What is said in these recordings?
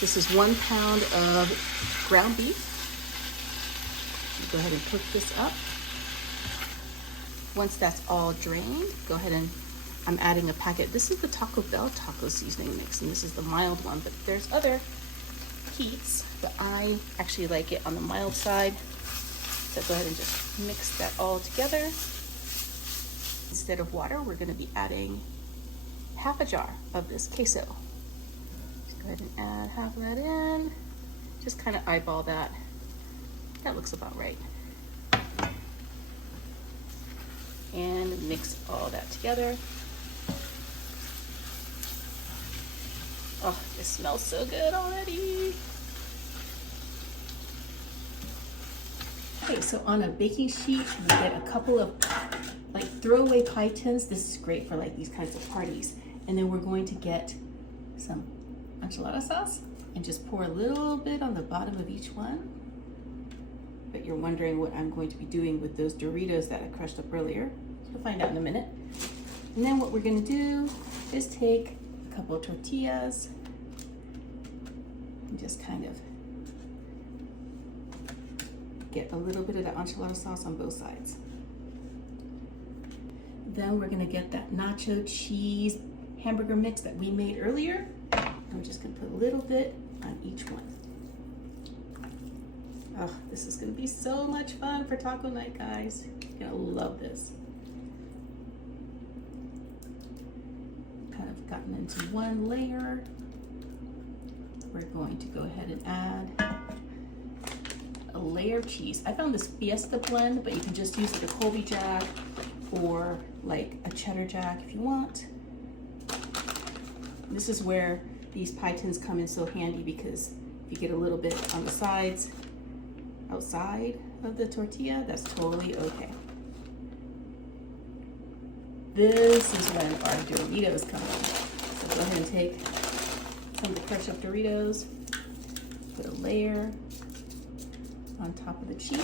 This is 1 pound of ground beef. Go ahead and cook this up. Once that's all drained, go ahead and I'm adding a packet. This is the Taco Bell taco seasoning mix, and this is the mild one, but there's other heats, but I actually like it on the mild side. So go ahead and just mix that all together. Instead of water, we're gonna be adding half a jar of this queso. Just go ahead and add half of that in. Just kind of eyeball that. That looks about right. And mix all that together. Oh, it smells so good already. Okay, so on a baking sheet, we get a couple of like throwaway pie tins. This is great for like these kinds of parties. And then we're going to get some enchilada sauce and just pour a little bit on the bottom of each one. But you're wondering what I'm going to be doing with those Doritos that I crushed up earlier. You'll find out in a minute. And then what we're gonna do is take a couple of tortillas and just kind of get a little bit of the enchilada sauce on both sides. Then we're gonna get that nacho cheese hamburger mix that we made earlier. And we're just gonna put a little bit on each one. Oh, this is gonna be so much fun for taco night, guys. You're gonna love this. Kind of gotten into one layer. We're going to go ahead and add a layer of cheese. I found this Fiesta blend, but you can just use like a Colby Jack or like a cheddar jack if you want. This is where these pie tins come in so handy, because if you get a little bit on the sides, outside of the tortilla, that's totally okay. This is when our Doritos come in. So go ahead and take some of the crushed up Doritos, put a layer on top of the cheese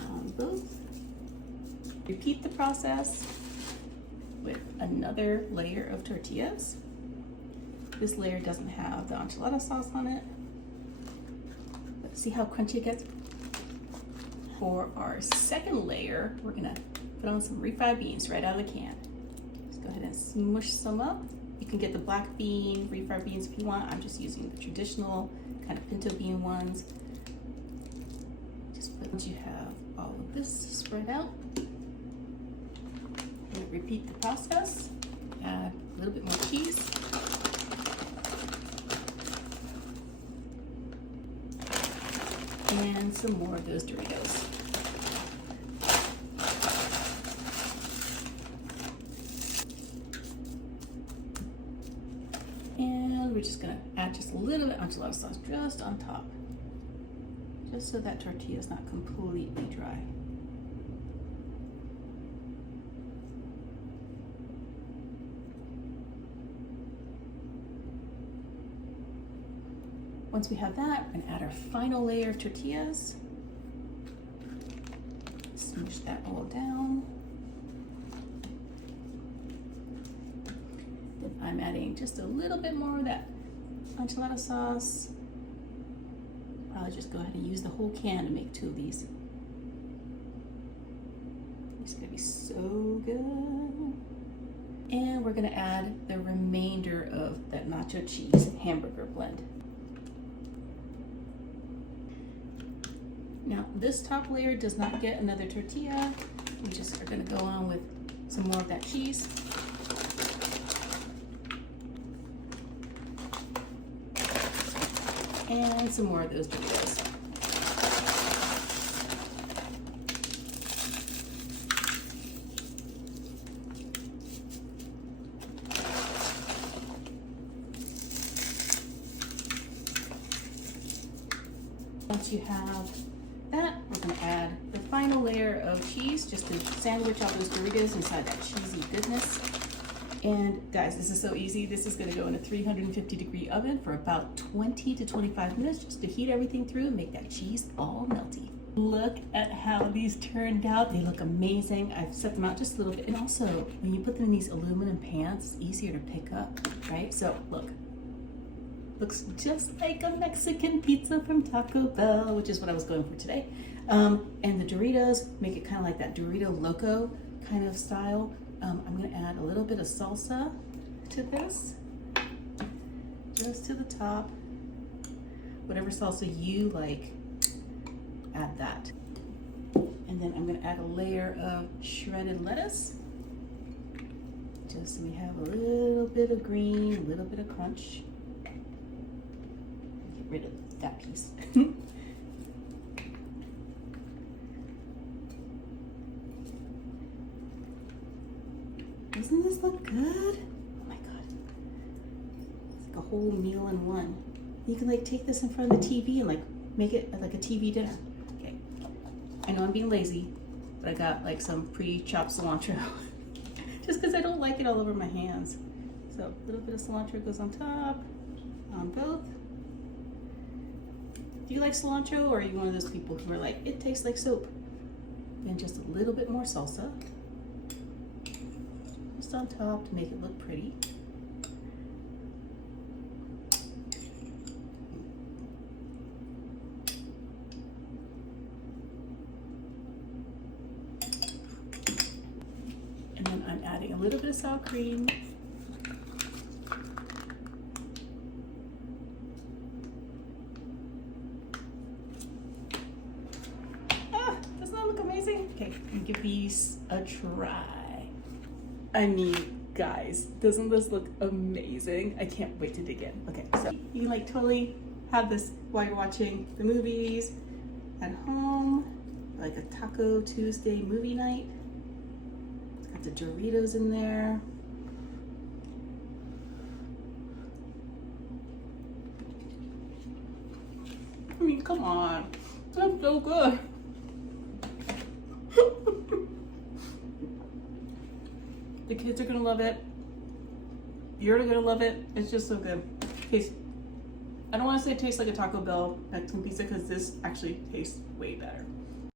on both. Repeat the process with another layer of tortillas. This layer doesn't have the enchilada sauce on it. But see how crunchy it gets? For our second layer, we're gonna put on some refried beans right out of the can. Just go ahead and smush some up. You can get the black bean refried beans if you want. I'm just using the traditional kind of pinto bean ones. Just once you have all of this spread out, and repeat the process. Add a little bit more cheese. And some more of those Doritos. And we're just gonna add just a little bit of enchilada sauce just on top, just so that tortilla is not completely dry. Once we have that, we're gonna add our final layer of tortillas. Smoosh that all down. Then I'm adding just a little bit more of that enchilada sauce. Probably just go ahead and use the whole can to make 2 of these. It's gonna be so good. And we're gonna add the remainder of that nacho cheese hamburger blend. Now, this top layer does not get another tortilla. We just are gonna go on with some more of that cheese. And some more of those Doritos. Once you have that, we're gonna add the final layer of cheese just to sandwich all those Doritos inside that cheesy goodness. And guys, this is so easy. This is gonna go in a 350-degree oven for about 20 to 25 minutes just to heat everything through and make that cheese all melty. Look at how these turned out. They look amazing. I've set them out just a little bit. And also, when you put them in these aluminum pans, it's easier to pick up, right? So look, looks just like a Mexican pizza from Taco Bell, which is what I was going for today. And the Doritos make it kind of like that Dorito Loco kind of style. I'm gonna add a little bit of salsa to this, just to the top. Whatever salsa you like, add that. And then I'm gonna add a layer of shredded lettuce, just so we have a little bit of green, a little bit of crunch. Get rid of that piece. Doesn't this look good? Oh my God. It's like a whole meal in one. You can like take this in front of the TV and like make it like a TV dinner. Okay. I know I'm being lazy, but I got like some pre-chopped cilantro just because I don't like it all over my hands. So a little bit of cilantro goes on top, on both. Do you like cilantro, or are you one of those people who are like, it tastes like soap? And just a little bit more salsa. Just on top to make it look pretty. And then I'm adding a little bit of sour cream. Ah, doesn't that look amazing? Okay, I'm gonna give these a try. I mean, guys, doesn't this look amazing? I can't wait to dig in. Okay, so you can like totally have this while you're watching the movies at home, like a Taco Tuesday movie night. It's got the Doritos in there. I mean, come on, that's so good. The kids are gonna love it. You're gonna love it. It's just so good. Tastes, I don't want to say it tastes like a Taco Bell Mexican pizza because this actually tastes way better.